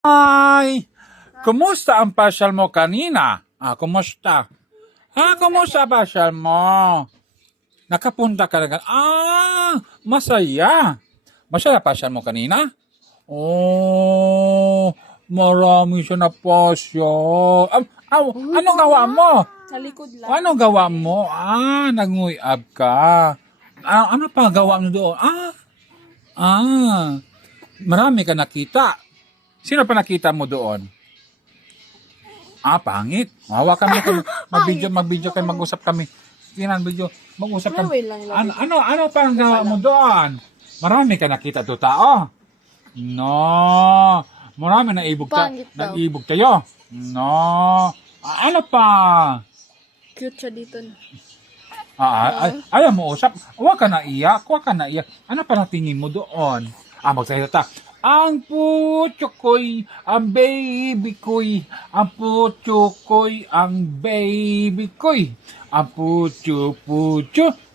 Ay, kumusta ang pasyal mo kanina? Kumusta? Kumusta pasyal mo? Nakapunta ka na. Masaya. Masaya pasyal mo kanina? Oh, marami siya na pasyal. Anong gawa mo? Sa likod lang. Anong gawa mo? Nanguyab ka. Ano pa gawa mo doon? Marami ka nakita. Sino pa nakita mo doon? Pangit. Hawakan mo kami. Mag-video kayo, mag-usap kami. Tingnan video, mag-usap kami. Ano pa ang gawa mo doon? Marami ka nakita to tao? No. Marami na ibog nag-ibog tayo. No. Ano pa? Cute siya dito. Ayaw mo usap. Huwag ka na iyak. Ano pa natingin mo doon? Magsalita. Ang putyo ko'y, ang baby ko'y, ang putyo ko'y, ang baby ko'y, ang putyo,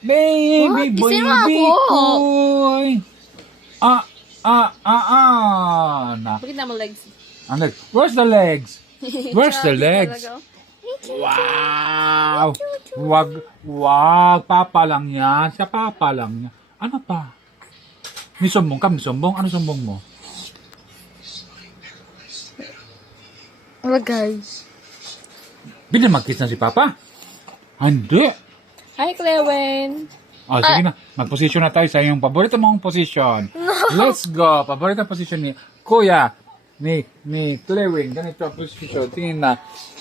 baby, What? Kissin mo baby ako. ko'y. Bakit naman legs? Ang legs. Where's the legs? Where's the Grabe legs? talaga. Wow! Wag, papa lang yan. Siya papa lang yan. Ano pa? May sumbong ka, may sumbong? Ano sumbong mo? Hello guys. Bili mag-kiss na si papa? Hindi. Hi Clewen. Sige na. Mag-position na tayo sa iyong paborito mong position. Let's go. Paborito position ni Kuya. Ni Clewin. Ganito ang position. Tingin na.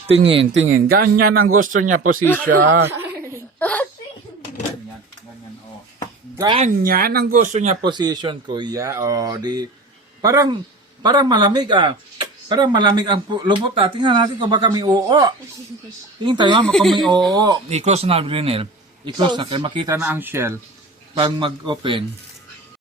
Tingin. Ganyan ang gusto niya position. Ganyan. Ganyan ang gusto niya position, Kuya. Parang malamig Parang malamig ang lubot. Tingnan natin kung baka may oo. Tingin tayo kung may oo. I-close na, Brinel. I-close na. Kaya makita na ang shell pag mag-open.